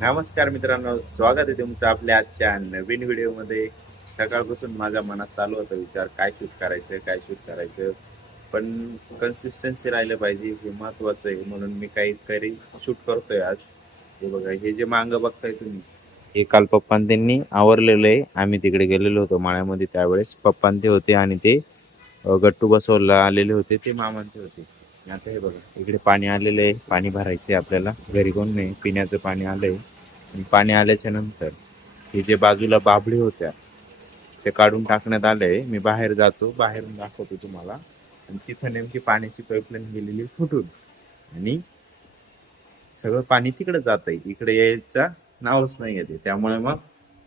नमस्कार मित्रांनो, स्वागत आहे तुमचं आपल्या आजच्या नवीन व्हिडिओमध्ये. सकाळपासून माझ्या मनात चालू होता विचार, काय शूट करायचं, काय शूट करायचं. पण कन्सिस्टन्सी राहिलं पाहिजे, हे महत्वाचं आहे. म्हणून मी काहीतरी शूट करतोय आज. हे बघा, हे जे मांग बघताय तुम्ही, हे काल पप्पान त्यांनी आवरलेलं आहे. आम्ही तिकडे गेलेलो होतो माळ्यामध्ये, त्यावेळेस पप्पान ते होते आणि ते गट्टू बसवला आलेले होते, ते मामांचे होते. आता हे बघा, इकडे पाणी आलेलं आहे. पाणी भरायचंय आपल्याला. घरी कोण नाही, पिण्याचं पाणी आलंय. आणि पाणी आल्याच्या नंतर हे जे बाजूला बाभळी होत्या ते काढून टाकण्यात आलंय. मी बाहेर जातो, बाहेरून दाखवतो तुम्हाला. आणि तिथं नेमकी पाण्याची पाईपलाईन गेलेली फुटून, आणि सगळं पाणी तिकडे जात आहे. इकडे यायचा नावच नाही येते. त्यामुळे मग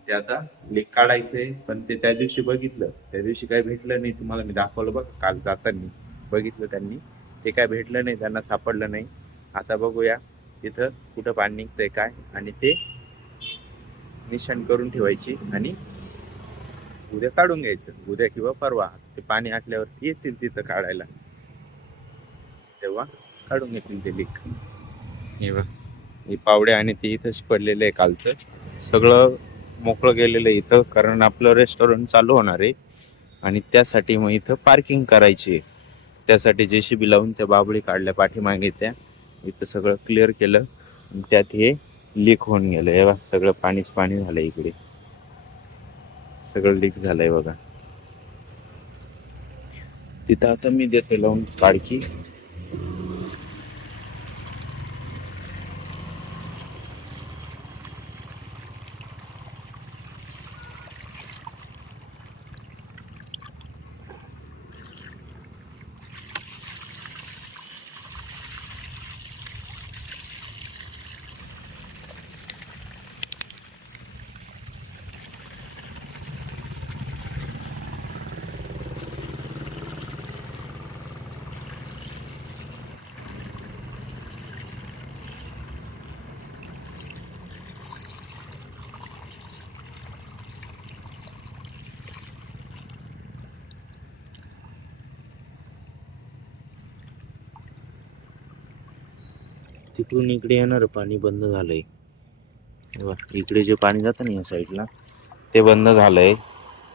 ते आता लीक काढायचंय. पण ते त्या दिवशी बघितलं, त्या दिवशी काय भेटलं नाही. तुम्हाला मी दाखवलं बघा, काल जाताना बघितलं त्यांनी, ते काय भेटलं नाही, त्यांना सापडलं नाही. आता बघूया तिथं कुठं पाणी निघतंय काय, आणि ते निशाण करून ठेवायची आणि उद्या काढून घ्यायचं. उद्या किंवा परवा ते पाणी आटल्यावर येतील तिथं काढायला, तेव्हा काढून घेतील ते लीक. हे बघ, हे पावडे आणि ते इथंच पडलेलं आहे. कालचं सगळं मोकळं गेलेलं आहे इथं, कारण आपलं रेस्टॉरंट चालू होणार आहे आणि त्यासाठी मग इथं पार्किंग करायची आहे. त्यासाठी JCB लावून त्या बाबळी काढल्या पाठीमागे, त्या इथं सगळं क्लिअर केलं. आणि त्यात हे लीक होऊन गेलं. हे बघा, सगळं पाणीच पाणी झालं इकडे, सगळं लीक झालंय बघा. तिथं आता मी देतोय लावून काढकी. तिकडून इकडे येणार पाणी बंद झालंय. इकडे जे पाणी जातं ना या साईडला, ते बंद झालंय.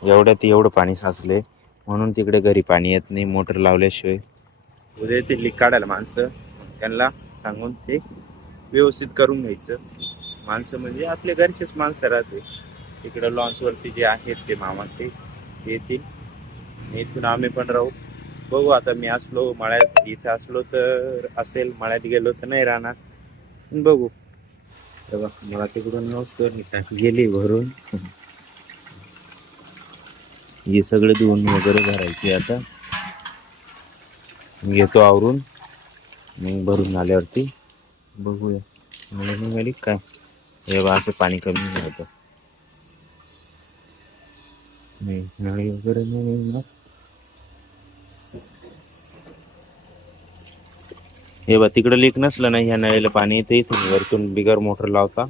एवढ्यात एवढं पाणी साचले, म्हणून तिकडे घरी पाणी येत नाही मोटर लावल्याशिवाय. उद्या ते लीक काढायला माणसं, त्यांना सांगून ते व्यवस्थित करून घ्यायचं. माणसं म्हणजे आपल्या घरचेच माणसं राहते. इकडं लॉन्सवरती जे आहेत ते मामा, ते येतील. इथून आम्ही पण राहू. बघू आता, मी असलो मळ्यात, इथं असलो तर असेल, मळ्यात गेलो तर नाही राहणार. बघू. तेव्हा मला तिकडून टाकी गेली भरून. हे सगळे धुवून वगैरे भरायचे. आता घेतो आवरून, मग भरून आल्यावरती बघूया मला निघाली काय. हे बा, असं पाणी कमी होतं, नाही नळी वगैरे नाही निघणार. हे बा, तिकडं लीक नसलं ना, ह्या नळीला पाणी येते इथून वरतून बिगर मोटर लावता.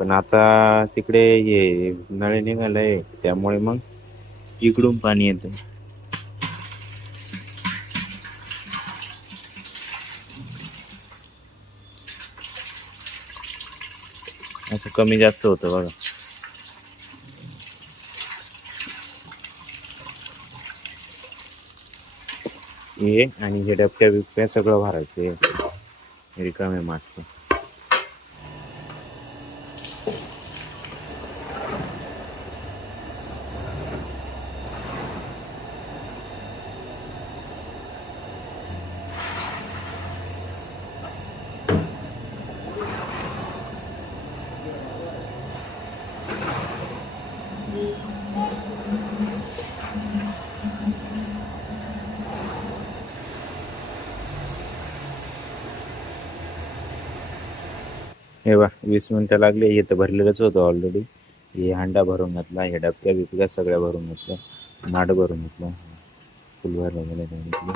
पण आता तिकडे हे नळे निघालंय, त्यामुळे मग इकडून पाणी येतं. असं कमी जास्त होतं बघा. हे आणि हे डबक्या बिबक्या सगळं भरायचं, रिकामे मागचं. हे बा, 20 मिनिटं लागले. हे तर भरलेलंच होतं ऑलरेडी. हे हांडा भरून घातला, हे डबक्या बिबक्या सगळ्या भरून घातल्या, माठ भरून घेतलं, फुल भरलं गेलं.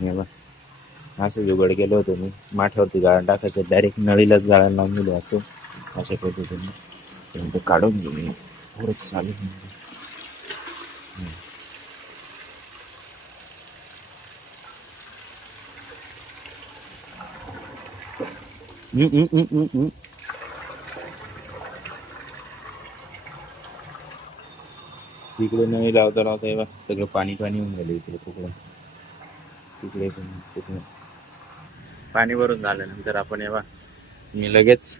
हे बा, असं जुगाड केलं होतं मी. माठावरती गाळण टाकायचं, डायरेक्ट नळीलाच गाळण लावून दिलं असं, अशा पद्धतीने ते काढून घेऊन पुढंच चालू. तिकडे नाही लावता लावता हे बघ सगळं पाणी पाणी होऊन गेलं इकडे तिकडे तिकडे पण तिकडे पाणी भरून झाल्यानंतर आपण हे बघ मी लगेच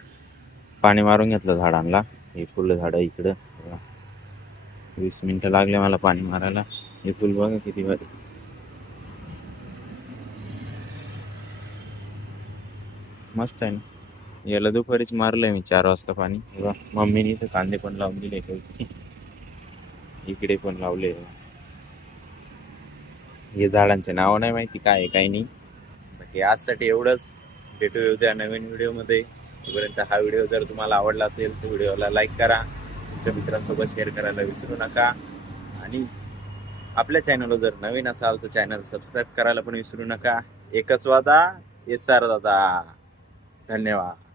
पाणी मारून घेतलं झाडांना. हे फुलं झाडं इकडं 20 मिनिटं लागले मला पाणी मारायला. हे फुल बघा किती भारी मस्त आहे ना. याला दुपारीच मारलंय मी 4 वाजता पाणी. मम्मीने इथं कांदे पण लावून दिले इकडे पण लावले. हे झाडांचे नाव नाही माहिती काय आहे काही नाही. बाकी आजसाठी एवढंच. भेटू उद्या नवीन व्हिडिओमध्ये. तोपर्यंत हा व्हिडिओ जर तुम्हाला आवडला असेल तर व्हिडिओला लाईक करा, तुमच्या मित्रांसोबत शेअर करायला विसरू नका आणि आपल्या चॅनलवर जर नवीन असाल तर चॅनल सबस्क्राईब करायला पण विसरू नका. एकच वादा, येस सर दादा. धन्यवाद.